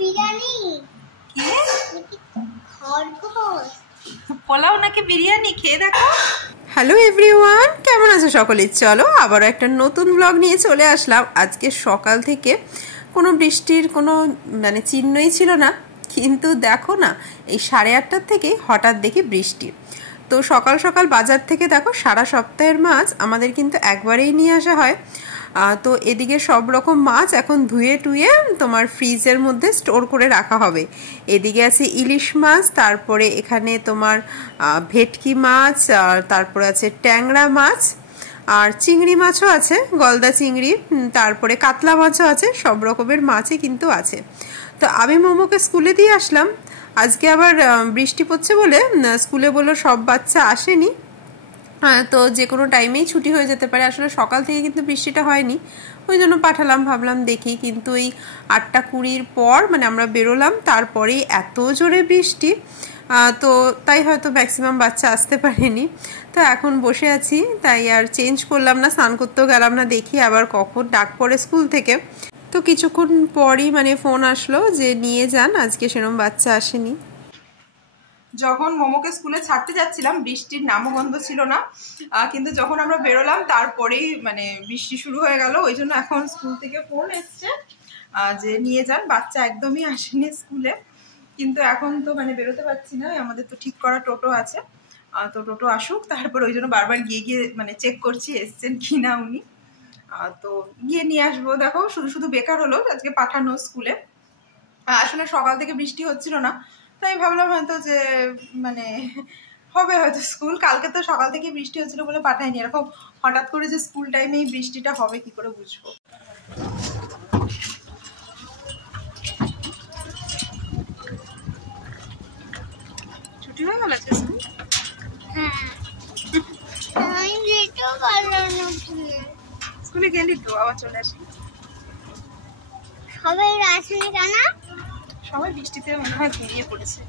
বিরিয়ানি কি খরগোশ পোলাও নাকি বিরিয়ানি খেয়ে দেখো। হ্যালো এভরিওয়ান, কেমন আছো সকলে? চলো আবারও একটা নতুন ব্লগ নিয়ে চলে আসলাম। আজকে সকাল থেকে কোনো বৃষ্টির কোনো চিহ্নই ছিল না, কিন্তু দেখো না এই 8:30টার থেকে হঠাৎ দেখি বৃষ্টি। তো সকাল সকাল বাজার থেকে দেখো সারা সপ্তাহের মাছ আমাদের কিন্তু একবারেই নিয়ে আসা হয়। তো এদিকে সব রকম মাছ এখন ধুয়ে টুয়ে তোমার ফ্রিজের মধ্যে স্টোর করে রাখা হবে। এদিকে আছে ইলিশ মাছ, তারপরে এখানে তোমার ভেটকি মাছ, আর তারপরে আছে ট্যাংরা মাছ, আর চিংড়ি মাছও আছে, গলদা চিংড়ি, তারপরে কাতলা মাছও আছে, সব রকমের মাছই কিন্তু আছে। তো আমি মোমোকে স্কুলে দিয়ে আসলাম। আজকে আবার বৃষ্টি পড়ছে বলে স্কুলে বললো সব বাচ্চা আসেনি, তো যে কোনো টাইমেই ছুটি হয়ে যেতে পারে। আসলে সকাল থেকে কিন্তু বৃষ্টিটা হয়নি, ওই জন্য পাঠালাম, ভাবলাম দেখি। কিন্তু এই 8:20 পর আমরা বেরোলাম, তারপরেই এত জোরে বৃষ্টি, তো তাই হয়তো ম্যাক্সিমাম বাচ্চা আসতে পারেনি। তো এখন বসে আছি, তাই আর চেঞ্জ করলাম না, স্নান করতেও গেলাম না, দেখি আবার কখন ডাক পড়ে স্কুল থেকে। তো কিছুক্ষণ পরই ফোন আসলো যে নিয়ে যান, আজকে সেরকম বাচ্চা আসেনি। যখন মোমোকে স্কুলে ছাড়তে যাচ্ছিলাম বৃষ্টির নামগন্ধ ছিল না, কিন্তু যখন আমরা বেরোলাম তারপরেই বৃষ্টি শুরু হয়ে গেল। ওই জন্য এখন স্কুল থেকে ফোন এসছে যে নিয়ে যান, বাচ্চা একদমই আসেনি স্কুলে। কিন্তু এখন তো বেরোতে পারছি না, আমাদের তো ঠিক করা টোটো আছে, তো টোটো আসুক, তারপর ওই জন্য বারবার গিয়ে গিয়ে চেক করছি এসছেন কিনা উনি। তো গিয়ে নিয়ে আসবো। দেখো শুধু শুধু বেকার হলো আজকে পাঠানো স্কুলে। আসলে সকাল থেকে বৃষ্টি হচ্ছিল না, তাই ভাবলাম হয়তো যে হবে হয়তো স্কুল। কালকে তো সকাল থেকে বৃষ্টি হচ্ছিল বলে পাঠাইনি। এরকম হঠাৎ করে যে স্কুল টাইমে এই বৃষ্টিটা হবে কি করে বুঝবো। ছুটি হয়ে গেল আজকে স্কুল? স্কুলে গেলি তো, আবার চলে আসি। সবাই আসেনি কেন? সবাই বৃষ্টিতে মনে হয় ঘুমিয়ে পড়েছে।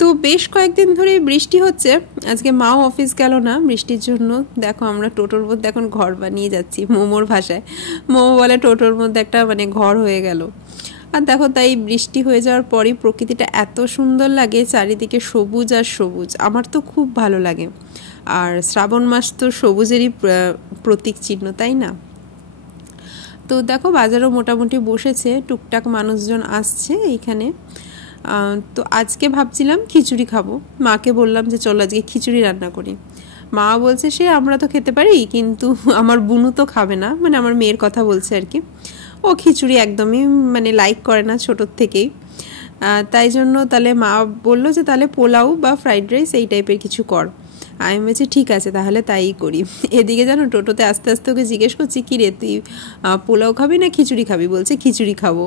তো বেশ কয়েকদিন ধরে বৃষ্টি হচ্ছে, আজকে মাও অফিস গেল না বৃষ্টির জন্য। দেখো আমরা টোটোর মধ্যে এখন ঘর বানিয়ে যাচ্ছি, মোমোর ভাষায়। মোমো বলে টোটোর মধ্যে একটা ঘর হয়ে গেল। আর দেখো তাই বৃষ্টি হয়ে যাওয়ার পরই প্রকৃতিটা এত সুন্দর লাগে, চারিদিকে সবুজ আর সবুজ, আমার তো খুব ভালো লাগে। আর শ্রাবণ মাস তো সবুজেরই প্রতীক চিহ্ন, তাই না? তো দেখো বাজারও মোটামুটি বসেছে, টুকটাক মানুষজন আসছে এইখানে। তো আজকে ভাবছিলাম খিচুড়ি খাবো, মাকে বললাম যে চলো আজকে খিচুড়ি রান্না করি। মা বলছে সে আমরা তো খেতে পারি, কিন্তু আমার বুনু তো খাবে না, আমার মেয়ের কথা বলছে আর কি। ও খিচুড়ি একদমই লাইক করে না ছোটোর থেকেই। তাই জন্য তাহলে মা বললো যে তাহলে পোলাও বা ফ্রাইড রাইস এই টাইপের কিছু কর। আমি বলছি ঠিক আছে তাহলে তাই করি। এদিকে জানো টোটোতে আস্তে আস্তে ওকে জিজ্ঞেস করছি কী রে তুই পোলাও খাবি না খিচুড়ি খাবি? বলছে খিচুড়ি খাবো।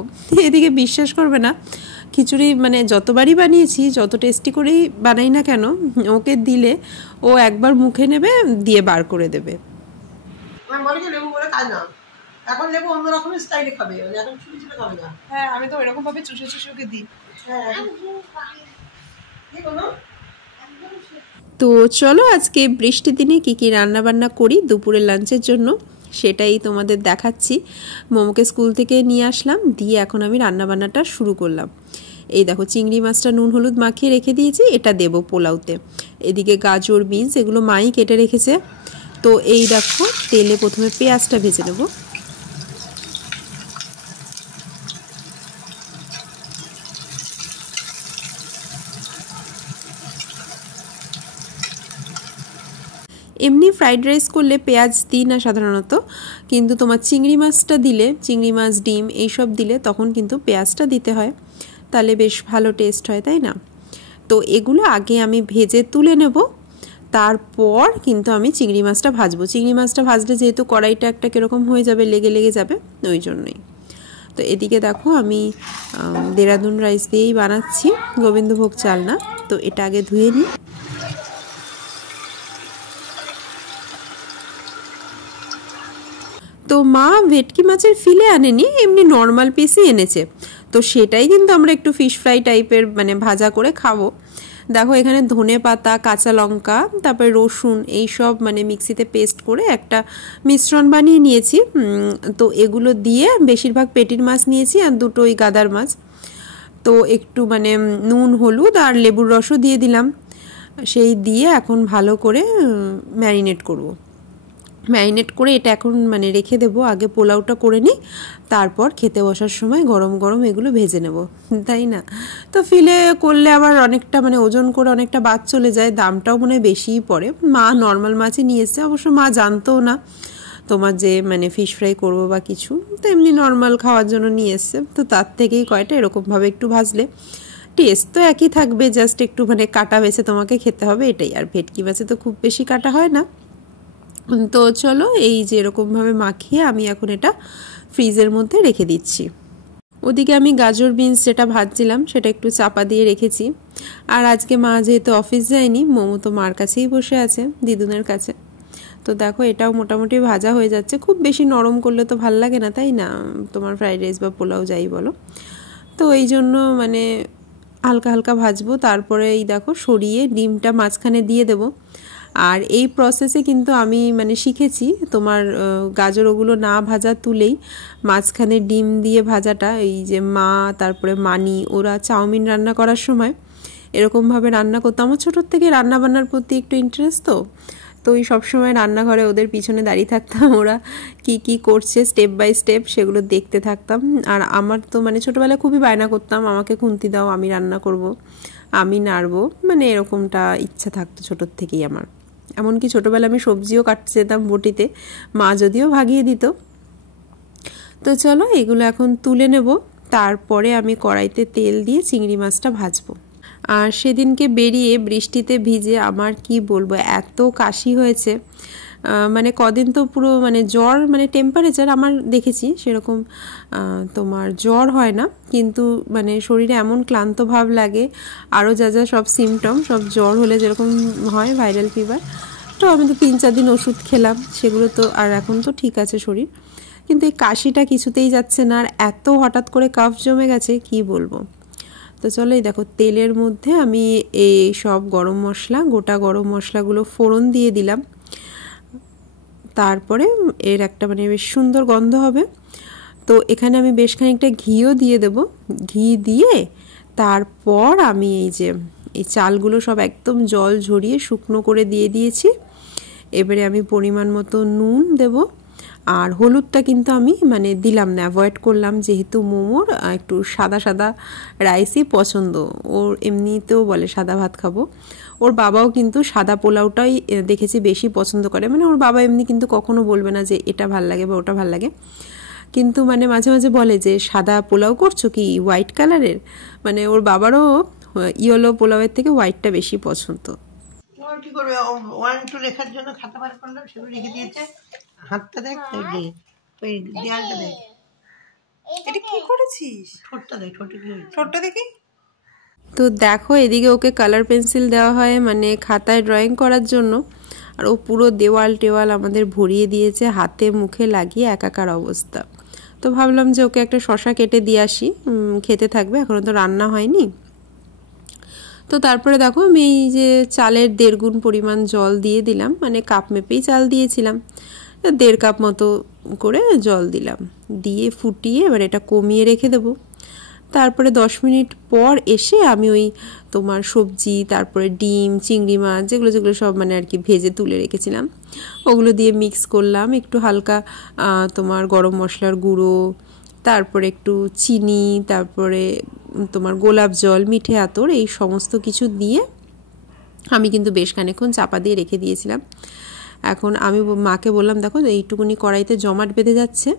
এদিকে বিশ্বাস করবে না, খিচুড়ি যতবারই বানিয়েছি, যত টেস্টি করেই বানাই না কেন, ওকে দিলে ও একবার মুখে নেবে, দিয়ে বার করে দেবে। এখন লেবু অন্য রকমের স্টাইলে খাবে, এখন চুষে চুষে খাবে না। হ্যাঁ আমি তো এরকম ভাবে চুষে চুষে ওকে দিই। তো চলো আজকে বৃষ্টির দিনে কী কী রান্নাবান্না করি দুপুরের লাঞ্চের জন্য সেটাই তোমাদের দেখাচ্ছি। মোমোকে স্কুল থেকে নিয়ে আসলাম, দিয়ে এখন আমি রান্নাবান্নাটা শুরু করলাম। এই দেখো চিংড়ি মাছটা নুন হলুদ মাখিয়ে রেখে দিয়েছি, এটা দেবো পোলাওতে। এদিকে গাজর বিনস এগুলো মাই কেটে রেখেছে। তো এই দেখো তেলে প্রথমে পেঁয়াজটা ভেজে নেবো। এমনি ফ্রাইড রাইস করলে পেঁয়াজ দিই না সাধারণত, কিন্তু তোমার চিংড়ি মাছটা দিলে, চিংড়ি মাছ ডিম এইসব দিলে তখন কিন্তু পেঁয়াজটা দিতে হয়, তাহলে বেশ ভালো টেস্ট হয়, তাই না? তো এগুলো আগে আমি ভেজে তুলে নেব, তারপর কিন্তু আমি চিংড়ি মাছটা ভাজবো। চিংড়ি মাছটা ভাজলে যেহেতু কড়াইটা একটা কীরকম হয়ে যাবে, লেগে লেগে যাবে, ওই জন্যই। তো এদিকে দেখো আমি দেরাদুন রাইস দিয়েই বানাচ্ছি, গোবিন্দভোগ চাল না। তো এটা আগে ধুয়ে নিই। তো মা ভেটকি মাছের ফিলে আনেনি, এমনি নর্মাল পিসই এনেছে। তো সেটাই কিন্তু আমরা একটু ফিশ ফ্রাই টাইপের ভাজা করে খাবো। দেখো এখানে ধনে পাতা, কাঁচা লঙ্কা, তারপরে রসুন এই সব মানে মিক্সিতে পেস্ট করে একটা মিশ্রণ বানিয়ে নিয়েছি। তো এগুলো দিয়ে বেশিরভাগ পেটির মাছ নিয়েছি আর দুটোই গাদার মাছ। তো একটু মানে নুন, হলুদ আর লেবুর রসও দিয়ে দিলাম। সেই দিয়ে এখন ভালো করে ম্যারিনেট করব। ম্যারিনেট করে এটা এখন মানে রেখে দেবো। আগে পোলাওটা করে নিই, তারপর খেতে বসার সময় গরম গরম এগুলো ভেজে নেব, তাই না? তো ফিলে করলে আবার অনেকটা মানে ওজন করে অনেকটা বাদ চলে যায়, দামটাও মনে হয় বেশিই পড়ে। মা নর্মাল মাছই নিয়ে এসছে, অবশ্য মা জানতোও না তোমার যে মানে ফিশ ফ্রাই করবো বা কিছু, তো এমনি নর্মাল খাওয়ার জন্য নিয়ে এসছে। তো তার থেকেই কয়টা এরকমভাবে একটু ভাজলে টেস্ট তো একই থাকবে, জাস্ট একটু মানে কাটা বেছে তোমাকে খেতে হবে এটাই। আর ভেটকি মাছে তো খুব বেশি কাটা হয় না। তো চলো এই যে এরকমভাবে মাখিয়ে আমি এখন এটা ফ্রিজের মধ্যে রেখে দিচ্ছি। ওদিকে আমি গাজর বিনস যেটা ভাজছিলাম সেটা একটু চাপা দিয়ে রেখেছি। আর আজকে মা যেহেতু অফিস যায়নি, মোমো তো মার কাছেই বসে আছে, দিদুনের কাছে। তো দেখো এটাও মোটামুটি ভাজা হয়ে যাচ্ছে। খুব বেশি নরম করলে তো ভাল লাগে না, তাই না? তোমার ফ্রাইড রাইস বা পোলাও যাই বলো। তো এই জন্য মানে হালকা হালকা ভাজবো। তারপরে এই দেখো সরিয়ে ডিমটা মাঝখানে দিয়ে দেবো। আর এই প্রসেসে কিন্তু আমি মানে শিখেছি তোমার গাজর ওগুলো না ভাজা তুলেই মাঝখানে ডিম দিয়ে ভাজাটা। এই যে মা, তারপরে মানি, ওরা চাউমিন রান্না করার সময় এরকমভাবে রান্না করতো। আমার ছোটোর থেকে রান্না বান্নার প্রতি একটু ইন্টারেস্ট, তো ওই সবসময় রান্নাঘরে ওদের পিছনে দাঁড়িয়ে থাকতাম, ওরা কি করছে স্টেপ বাই স্টেপ সেগুলো দেখতে থাকতাম। আর আমার তো মানে ছোটোবেলায় খুবই বায়না করতাম, আমাকে খুন্তি দাও, আমি রান্না করব, আমি নাড়বো, মানে এরকমটা ইচ্ছা থাকতো ছোটোর থেকেই আমার। এমনকি ছোটোবেলা আমি সবজিও কাটতে যেতাম বটিতে, মা যদিও ভাগিয়ে দিত। তো চলো এগুলো এখন তুলে নেব। তারপরে আমি কড়াইতে তেল দিয়ে চিংড়ি মাছটা ভাজবো। আর সেদিনকে বেরিয়ে বৃষ্টিতে ভিজে আমার কি বলবো, এত কাশি হয়েছে। মানে কদিন তো পুরো মানে জ্বর, মানে টেম্পারেচার আমার দেখেছি সেরকম তোমার জ্বর হয় না, কিন্তু মানে শরীরে এমন ক্লান্ত ভাব লাগে, আরও যা যা সব সিমটম, সব জ্বর হলে যেরকম হয় ভাইরাল ফিভার। তো আমি তো 3-4 দিন ওষুধ খেলাম, সেগুলো তো আর এখন তো ঠিক আছে শরীর, কিন্তু এই কাশিটা কিছুতেই যাচ্ছে না। আর এত হঠাৎ করে কাফ জমে গেছে কি বলবো। তো চলো এই দেখো তেলের মধ্যে আমি এই সব গরম মশলা, গোটা গরম মশলাগুলো ফোড়ন দিয়ে দিলাম। তারপরে এর একটা মানে বেশ সুন্দর গন্ধ হবে। তো এখানে আমি বেশ খানিকটা ঘিও দিয়ে দেব। ঘি দিয়ে তারপর আমি এই যে এই চালগুলো সব একদম জল ঝরিয়ে শুকনো করে দিয়ে দিয়েছি। এবারে আমি পরিমাণ মতো নুন দেব। আর হলুদটা কিন্তু আমি মানে দিলাম না, অ্যাভয়েড করলাম, যেহেতু মোমোর একটু সাদা সাদা রাইসই পছন্দ। ওর এমনিতেও বলে সাদা ভাত খাবো। ওর বাবাও কিন্তু সাদা পোলাওটাই দেখেছি বেশি পছন্দ করে। মানে ওর বাবা এমনি কিন্তু কখনো বলবে না যে এটা ভাল লাগে বা ওটা ভাল লাগে, কিন্তু মানে মাঝে মাঝে বলে যে সাদা পোলাও করছো কি হোয়াইট কালারের। মানে ওর বাবারও ইয়েলো পোলাওয়ের থেকে হোয়াইটটা বেশি পছন্দ। ওর কি করবে, 1 2 লেখার জন্য খাতা বার করলাম, সেগুলো রেখে দিয়েছে। হাতটা দেখ, ওই দেয়ালটা দেখ। এটা কি করেছিস? ঠোঁটটা দেখ, ঠোঁটে কি হয়েছে, ঠোঁটটা দেখি। তো দেখো এদিকে ওকে কালার পেন্সিল দেওয়া হয় মানে খাতায় ড্রয়িং করার জন্য, আর ও পুরো দেওয়াল টেওয়াল আমাদের ভরিয়ে দিয়েছে, হাতে মুখে লাগিয়ে একাকার অবস্থা। তো ভাবলাম যে ওকে একটা শশা কেটে দিয়ে আসি, খেতে থাকবে, এখনও তো রান্না হয়নি। তো তারপরে দেখো আমি এই যে চালের 1.5 গুণ পরিমাণ জল দিয়ে দিলাম, মানে কাপ মেপেই চাল দিয়েছিলাম, 1.5 কাপ মতো করে জল দিলাম, দিয়ে ফুটিয়ে এবার এটা কমিয়ে রেখে দেবো। তারপরে 10 মিনিট পর এসে আমি ওই তোমার সবজি, তারপরে ডিম, চিংড়ি মাছ যেগুলো যেগুলো সব মানে আর কি ভেজে তুলে রেখেছিলাম ওগুলো দিয়ে মিক্স করলাম। একটু হালকা তোমার গরম মশলার গুঁড়ো, তারপরে একটু চিনি, তারপরে তোমার গোলাপ জল, মিঠে আতর, এই সমস্ত কিছু দিয়ে আমি কিন্তু বেশ খানিকক্ষণ চাপা দিয়ে রেখে দিয়েছিলাম। এখন আমি মাকে বললাম দেখো এইটুকুনি কড়াইতে জমাট বেঁধে যাচ্ছে।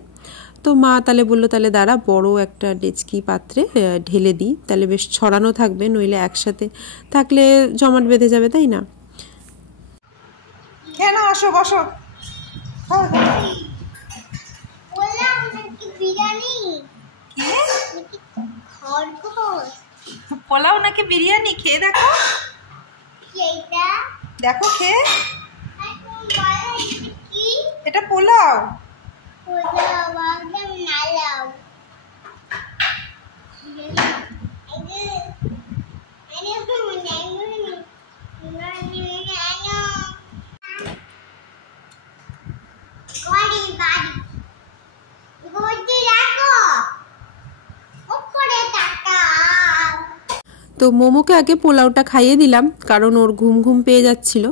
তো মা তাহলে বললো তাহলে দাঁড়া বড় একটা ডেচকি পাত্রে ঢেলে দিই, তাহলে বেশ ছড়ানো থাকবে, নইলে একসাথে থাকলে জমাট বেঁধে যাবে, তাই না? কেন আসো বসো। পোলাও নাকি বিরিয়ানি? খেয়ে দেখো, দেখো খেয়ে। এটা পোলাও। তো মোমোকে আগে পোলাওটা খাইয়ে দিলাম, কারণ ওর ঘুম ঘুম পেয়ে যাচ্ছিল,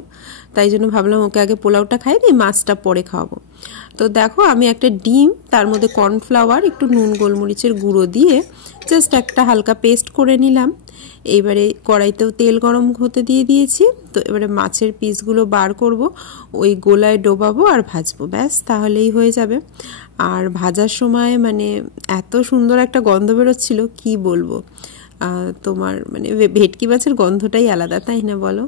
তাই জন্য ভাবলাম ওকে আগে পোলাওটা খাইয়ে দিই, মাছটা পরে খাওয়াবো। তো দেখো আমি একটা ডিম, তার মধ্যে কর্নফ্লাওয়ার, একটু নুন গোলমরিচের গুঁড়ো দিয়ে জাস্ট একটা হালকা পেস্ট করে নিলাম। এইবারে কড়াইতেও তেল গরম হতে দিয়ে দিয়েছি। তো এবারে মাছের পিসগুলো বার করব, ওই গোলায় ডোবাবো আর ভাজবো, ব্যাস তাহলেই হয়ে যাবে। আর ভাজার সময় মানে এত সুন্দর একটা গন্ধ বেরোচ্ছিল কি বলবো, তোমার মানে ভেটকি মাছের গন্ধটাই আলাদা, তাই না বলো?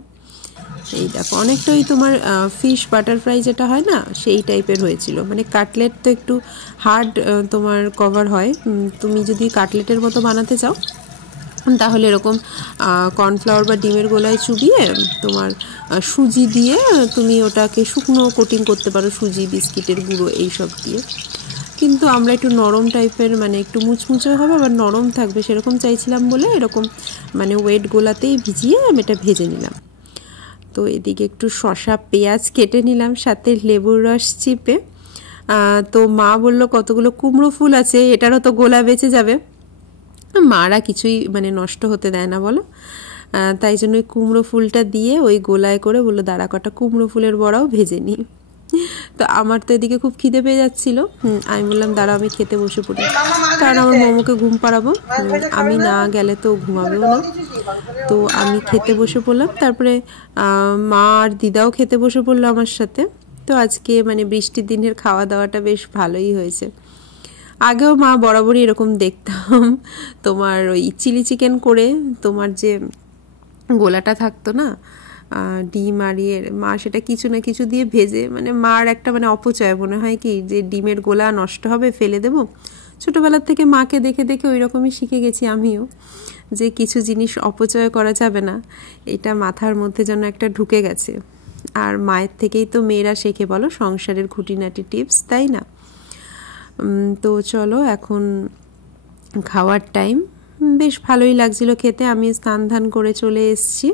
এই দেখো অনেকটা ওই তোমার ফিশ বাটার ফ্রাই যেটা হয় না, সেই টাইপের হয়েছিল। মানে কাটলেট তো একটু হার্ড তোমার কভার হয়, তুমি যদি কাটলেটের মতো বানাতে চাও তাহলে এরকম কর্নফ্লাওয়ার বা ডিমের গোলায় চুবিয়ে তোমার সুজি দিয়ে তুমি ওটাকে শুকনো কোটিং করতে পারো, সুজি, বিস্কিটের গুঁড়ো এইসব দিয়ে। কিন্তু আমরা একটু নরম টাইপের, মানে একটু মুচমুচে হবে আবার নরম থাকবে সেরকম চাইছিলাম বলে এরকম মানে ওয়েট গোলাতেই ভিজিয়ে আমি এটা ভেজে নিলাম। তো এদিকে একটু শসা পেঁয়াজ কেটে নিলাম, সাথে লেবুর রস চিপে। তো মা বলল কতগুলো কুমড়ো ফুল আছে, এটারও তো গোলা বেঁচে যাবে। মারা কিছুই মানে নষ্ট হতে দেয় না বলো, তাই জন্য ওই কুমড়ো ফুলটা দিয়ে ওই গোলায় করে বললো দাঁড়া কটা কুমড়ো ফুলের বড়াও ভেজে নিই। তো আমার তো এদিকে খুব খিদে পেয়ে যাচ্ছিল, আমি বললাম দাঁড়া আমি খেতে বসে পড়ি, কারণ আমার মোমোকে ঘুম পাড়াবো, আমি না গেলে তো ঘুমাবেও না। তো আমি খেতে বসে পড়লাম, তারপরে মা আর দিদাও খেতে বসে পড়লো আমার সাথে। তো আজকে মানে বৃষ্টির দিনের খাওয়া দাওয়াটা বেশ ভালোই হয়েছে। আগেও মা বরাবরই এরকম দেখতাম, তোমার ওই চিলি চিকেন করে তোমার যে গোলাটা থাকতো না ডিম আর ইয়ের, মা সেটা কিছু না কিছু দিয়ে ভেজে, মানে মার একটা মানে অপচয় মনে হয় কি যে ডিমের গোলা নষ্ট হবে ফেলে দেব। ছোটোবেলার থেকে মাকে দেখে দেখে ওই রকমই শিখে গেছি আমিও, যে কিছু জিনিস অপচয় করা যাবে না, এটা মাথার মধ্যে যেন একটা ঢুকে গেছে। আর মায়ের থেকেই তো মেয়েরা শেখে বলো সংসারের খুঁটিনাটি টিপস, তাই না? তো চলো এখন খাওয়ার টাইম। বেশ ভালোই লাগছিল খেতে। আমি স্নান ধান করে চলে এসেছি।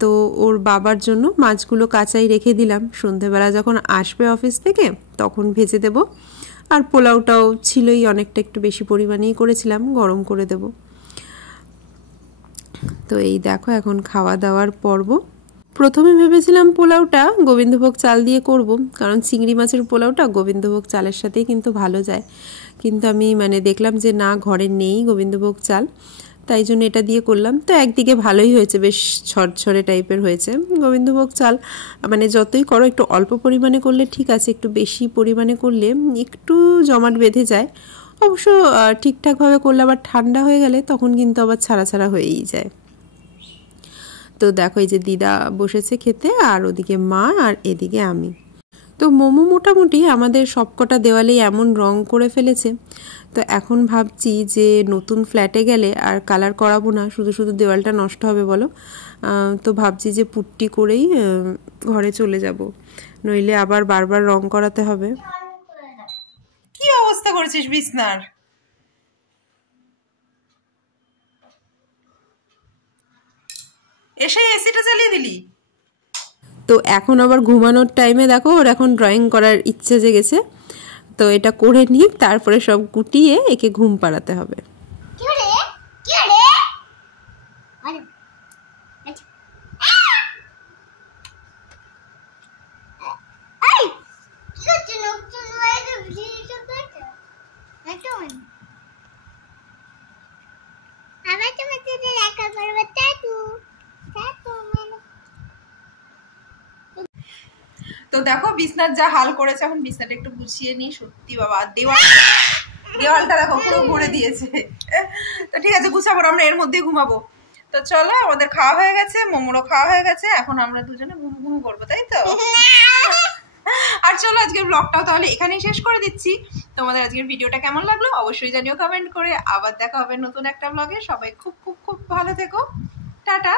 তো ওর বাবার জন্য মাছগুলো কাঁচাই রেখে দিলাম, সন্ধেবেলা যখন আসবে অফিস থেকে তখন ভেজে দেব। আর পোলাওটাও ছিলই অনেকটা, একটু বেশি পরিমাণেই করেছিলাম, গরম করে দেব। তো এই দেখো এখন খাওয়া দাওয়ার পর্ব। প্রথমে ভেবেছিলাম পোলাওটা গোবিন্দভোগ চাল দিয়ে করব, কারণ চিংড়ি মাছের পোলাওটা গোবিন্দভোগ চালের সাথেই কিন্তু ভালো যায়। কিন্তু আমি মানে দেখলাম যে না, ঘরে নেই গোবিন্দভোগ চাল, তাই জন্য এটা দিয়ে করলাম। তো একদিকে ভালোই হয়েছে, বেশ ছড়ছড়ে টাইপের হয়েছে। গোবিন্দভোগ চাল মানে যতই করো একটু অল্প পরিমাণে করলে ঠিক আছে, একটু বেশি পরিমাণে করলে একটু জমাট বেঁধে যায়। অবশ্য ঠিকঠাকভাবে করলে আবার ঠান্ডা হয়ে গেলে তখন কিন্তু আবার ছাড়া ছাড়া হয়েই যায়। তো দেখো এই যে দিদা বসেছে খেতে, আর ওদিকে মা, আর এদিকে আমি। তো মোমো মোটামুটি আমাদের সবকটা দেওয়ালেই এমন রং করে ফেলেছে। তো এখন ভাবছি যে নতুন ফ্ল্যাটে গেলে আর কালার করাবো না, শুধু শুধু দেওয়ালটা নষ্ট হবে বলো। তো ভাবছি যে পুট্টি করেই ঘরে চলে যাব, নইলে আবার বারবার রং করাতে হবে। কি অবস্থা করেছিস বিছনার? এসে এসিটা চালিয়ে দিলি? তো এখন আবার ঘুমানোর টাইমে দেখো ওর এখন ড্রয়িং করার ইচ্ছে জেগেছে। তো এটা করে নিই, তারপরে সব গুটিয়ে একে ঘুম পাড়াতে হবে। তো দেখো বিছনার যা হাল করেছে, এখন বিছনাটা একটু গুছিয়ে নিই। সত্যি বাবা দেওয়ালটা দেখো পুরো ভরে দিয়েছে। তো ঠিক আছে, গুছাবো, আমরা এর মধ্যেই ঘুমাবো। তো চলো, আমাদের খাওয়া হয়ে গেছে, মোমোরও খাওয়া হয়ে গেছে, এখন আমরা দুজনে ঘুম ঘুম করবো, তাই তো? আর চলো আজকের ব্লগটাও তাহলে এখানেই শেষ করে দিচ্ছি। তোমাদের আজকের ভিডিওটা কেমন লাগলো অবশ্যই জানিও কমেন্ট করে। আবার দেখা হবে নতুন একটা ব্লগে। সবাই খুব খুব খুব ভালো থেকো, টাটা।